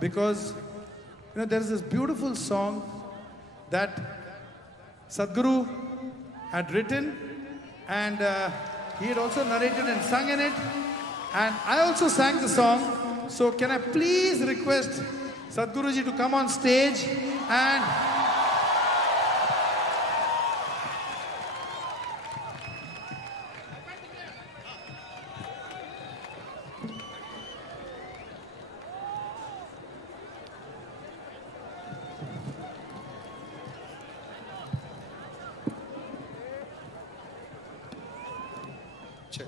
because there is this beautiful song that Sadhguru had written, and he had also narrated and sung in it, and I also sang the song. So can I please request Sadhguruji to come on stage and check.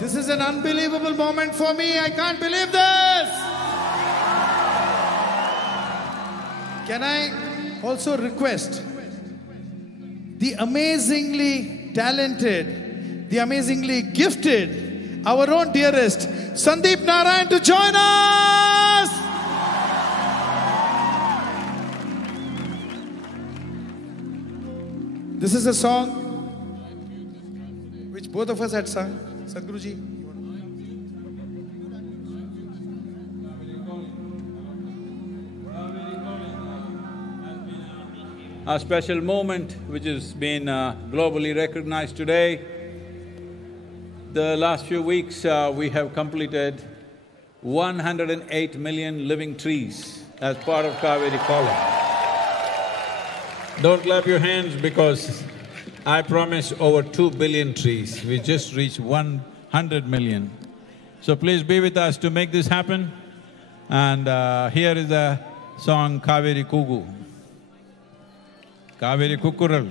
This is an unbelievable moment for me. I can't believe this. Can I also request the amazingly talented, the amazingly gifted, our own dearest Sandeep Narayan to join us? This is a song which both of us had sung. Sadhguruji. A special moment which has been globally recognized today. The last few weeks we have completed 108 million living trees as part of Kaveri Calling. Don't clap your hands because I promised over 2 billion trees. We just reached 100 million. So please be with us to make this happen. And here is the song Kaveri Kugu, Kaveri Kukkural.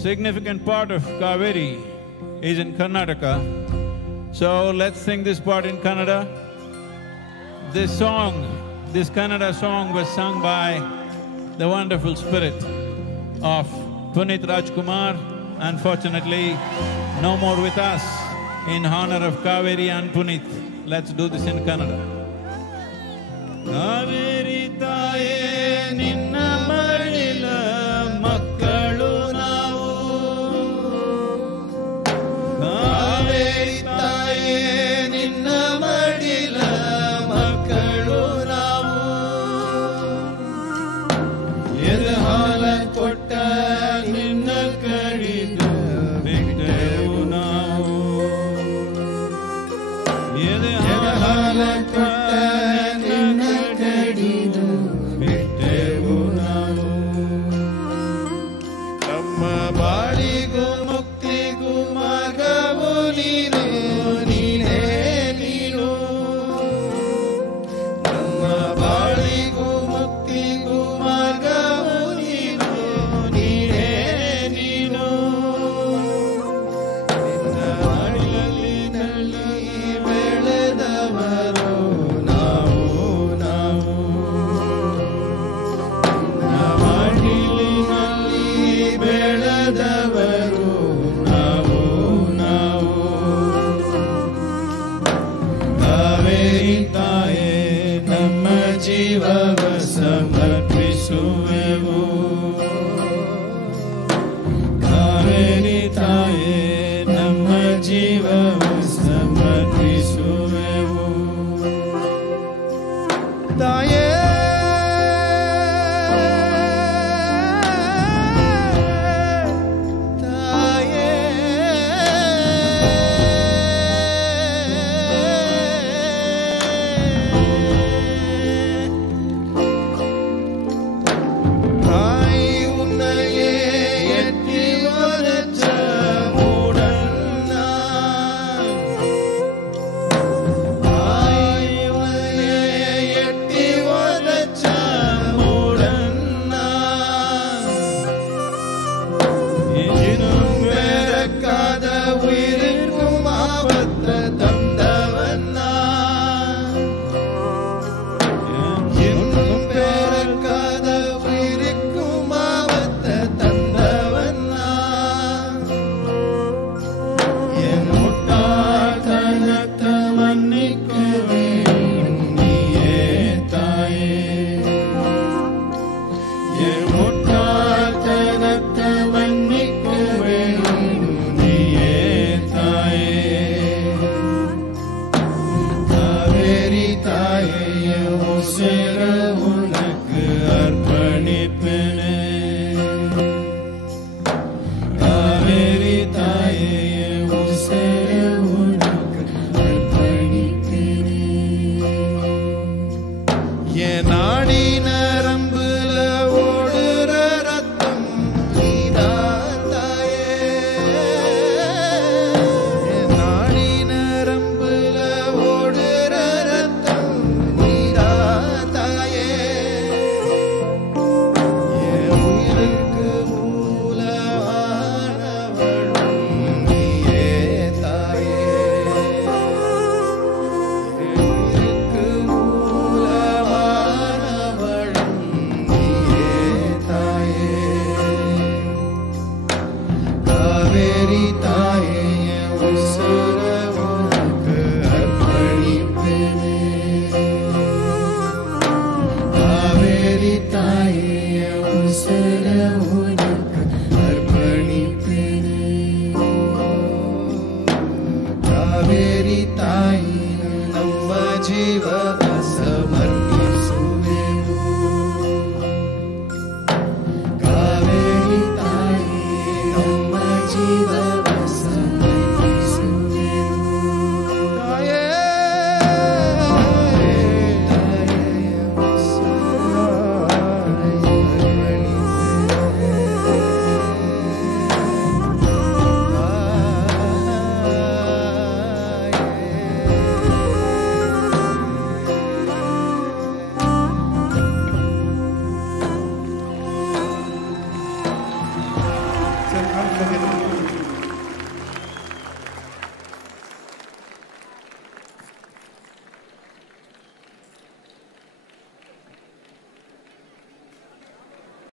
Significant part of Kaveri is in Karnataka. So let's sing this part in Kannada. This Kannada song was sung by the wonderful spirit of Punit Rajkumar. Unfortunately, no more with us. In honor of Kaveri and Punit, let's do this in Kannada. Kaveri ತಾಯೇ ನಿನ್ನ ಮಡಿಲ ಮಕ್ಕಳು ನಾವು. ಕಾವೇರಿ ತಾಯೇ ನಿನ್ನ ಮಡಿಲ ಮಕ್ಕಳು ನಾವು. ಎದೆ ಹಾಲ ಕೊಟ್ಟ ನಿನ್ನ ಕಡಿದು ಬಿಟ್ಟೆವು ನಾವು. ಎದೆ ಹಾಲ ಕೊಟ್ಟ ನಿನ್ನ ಕಡಿದು ಬಿಟ್ಟೆವು ನಾವು. ನಮ್ಮ ಬಾಳಿಗೂ ಮುಕ್ತಿಗೂ ಮಾರ್ಗವು ನೀನು, ನೀನೇ ನೀನು. ನಮ್ಮ ಬಾಳಿಗೂ ಮುಕ್ತಿಗೂ ಮಾರ್ಗವು ನೀನು, ನೀನೇ ನೀನು. ನಿನ್ನ ಮಡಿಲಿನಲ್ಲಿ ಬೆಳೆದವರು ನಾವು ನಾವು. ನಿನ್ನ ಮಡಿಲಿನಲ್ಲಿ ಬೆಳೆದವರು ನಾವು ನಾವು. ಕಾವೇರಿ ತಾಯೇ ನಮ್ಮ ಜೀವವ ಸಮರ್ಪಿಸುವೆವು. ಕಾವೇರಿ ತಾಯೇ ನಮ್ಮ ಜೀವವ ಸಮರ್ಪಿಸುವೆವು. ತಾಯೇ ತಾಯೇ தாய் உன்னையே எட்டி வளர்த்த மூடன் நான். தாய் உன்னையே எட்டி வளர்த்த மூடன் நான். இன்னும் பிறக்காத உயிருக்கும் ஆபத்து தந்தவன் நான். இன்னும் பிறக்காத உயிருக்கும் ஆபத்து தந்தவன் நான். என் முட்டாள்தனத்தை மன்னிக்க வேண்டும் நீயே தாயே. என் முட்டாள்தனத்தை மன்னிக்க வேண்டும் நீயே தாயே. காவேரி தாயே உசிர